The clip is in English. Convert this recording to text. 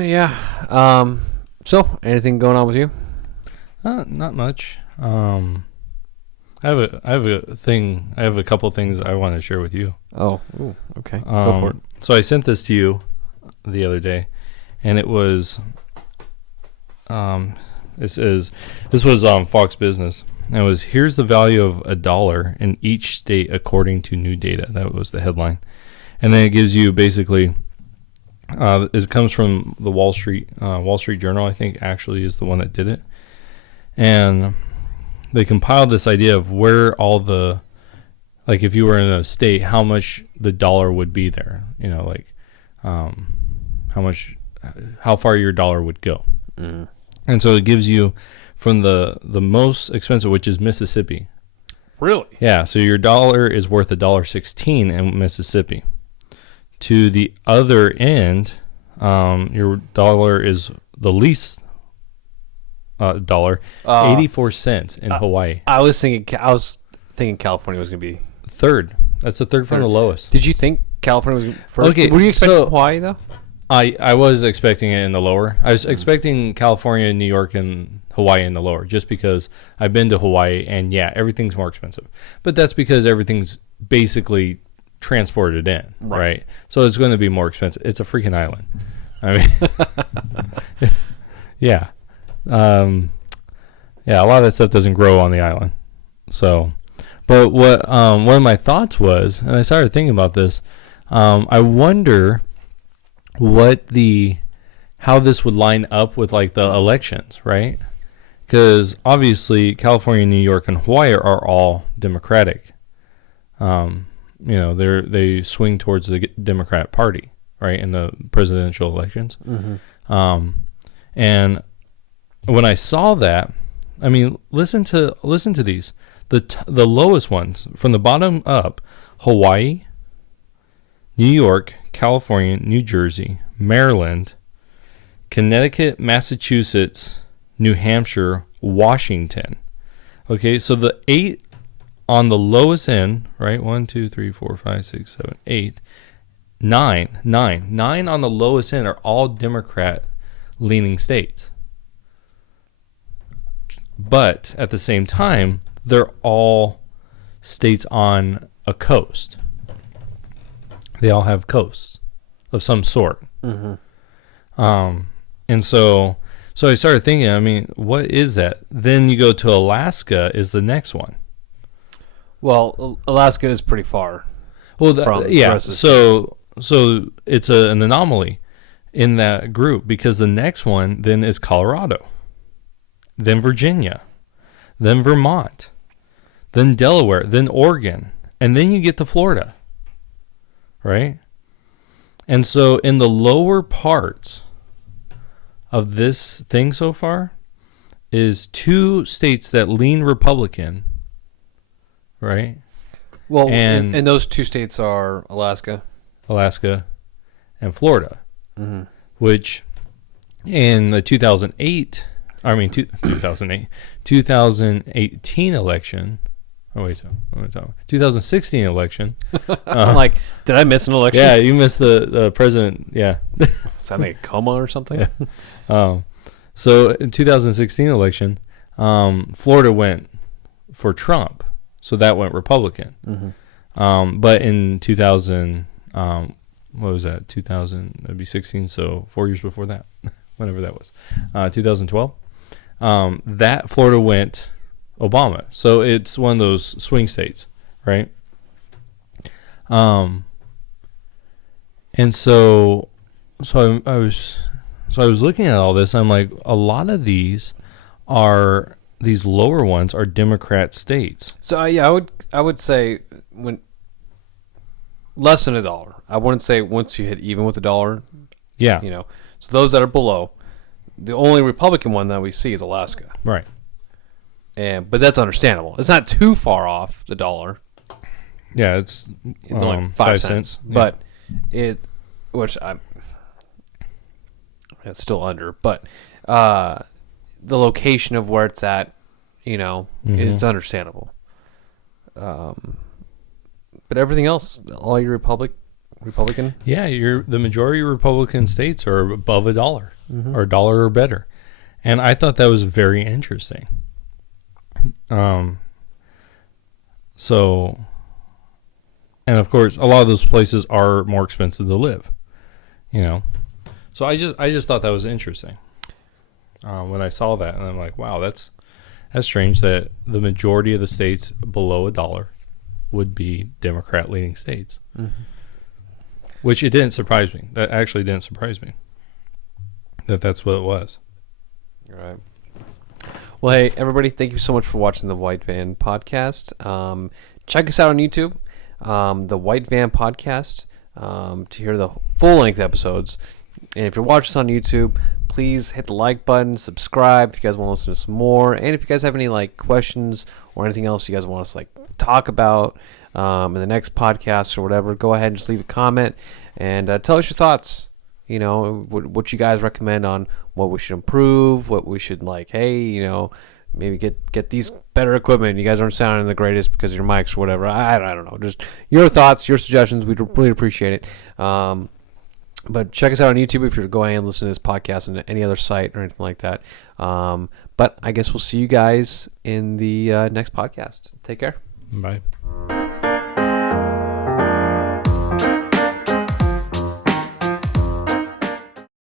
Yeah. So, anything going on with you? Not much. I have a couple things I want to share with you. Oh, ooh, okay. Go for it. So I sent this to you the other day, and it was, this was Fox Business. And it was, here's the value of $1 in each state according to new data. That was the headline. And then it gives you basically, it comes from the Wall Street Journal, I think actually is the one that did it. And they compiled this idea of where all the, like if you were in a state, how much the dollar would be there, like how far your dollar would go. Mm. And so it gives you from the most expensive, which is Mississippi. Really? Yeah. So your dollar is worth $1.16 in Mississippi. To the other end, your dollar is the least dollar, 84 cents in Hawaii. I was thinking California was going to be third. That's the third from the lowest. Did you think California was first? Okay, were you expecting Hawaii though? I was expecting it in the lower. I was expecting California, New York, and Hawaii in the lower, just because I've been to Hawaii and yeah, everything's more expensive. But that's because everything's basically transported in, right? So it's going to be more expensive. It's a freaking island. I mean, yeah. Yeah, a lot of that stuff doesn't grow on the island. So, but what one of my thoughts was, and I started thinking about this, I wonder how this would line up with like the elections, right? Because obviously California, New York, and Hawaii are all Democratic. They swing towards the Democratic Party, right, in the presidential elections. Mm-hmm. And when I saw that, I mean, listen to these. The lowest ones from the bottom up: Hawaii, New York, California, New Jersey, Maryland, Connecticut, Massachusetts, New Hampshire, Washington. Okay, so the 8 on the lowest end, right? 1, 2, 3, 4, 5, 6, 7, 8, 9 on the lowest end are all Democrat-leaning states. But at the same time, they're all states on a coast. They all have coasts of some sort. Mm-hmm. And so I started thinking, I mean, what is that? Then you go to Alaska is the next one. Well, Alaska is pretty far. Well, so it's an anomaly in that group, because the next one then is Colorado, then Virginia, then Vermont, then Delaware, then Oregon, and then you get to Florida, right? And so in the lower parts of this thing so far is 2 states that lean Republican, right? Well, and those 2 states are Alaska and Florida, mm-hmm. which in the 2018 election. Oh wait, so what am I talking about? 2016 election. I'm like, did I miss an election? Yeah, you missed the president. Yeah, is that like a coma or something? Yeah. So in 2016 election, Florida went for Trump, so that went Republican. Mm-hmm. But in 2000, what was that? 2000, that'd be 16. So 4 years before that, whenever that was, 2012. That Florida went Obama. So it's one of those swing states, right? And so I was looking at all this. I'm like, a lot of these lower ones are Democrat states. So yeah, I would say when less than $1. I wouldn't say once you hit even with $1. Yeah. So those that are below, the only Republican one that we see is Alaska. Right. But that's understandable. It's not too far off the $1. Yeah, it's only 5 cents. Yeah. But it's still under. But the location of where it's at, mm-hmm. it's understandable. But everything else, all your Republican Republican. Yeah, the majority of Republican states are above $1 or $1 or better, and I thought that was very interesting. So, and of course, a lot of those places are more expensive to live. So I just thought that was interesting when I saw that, and I'm like, wow, that's strange that the majority of the states below $1 would be Democrat-leaning states. Which it didn't surprise me. That actually didn't surprise me. That's what it was. All right. Well, hey, everybody, thank you so much for watching the White Van Podcast. Check us out on YouTube, the White Van Podcast, to hear the full-length episodes. And if you're watching us on YouTube, please hit the like button, subscribe if you guys want to listen to some more. And if you guys have any questions or anything else you guys want us to talk about in the next podcast or whatever, go ahead and just leave a comment and tell us your thoughts. What you guys recommend on what we should improve, what we should maybe get these better equipment. You guys aren't sounding the greatest because of your mics or whatever. I don't know. Just your thoughts, your suggestions. We'd really appreciate it. But check us out on YouTube if you're going and listen to this podcast on any other site or anything like that. But I guess we'll see you guys in the next podcast. Take care. Bye.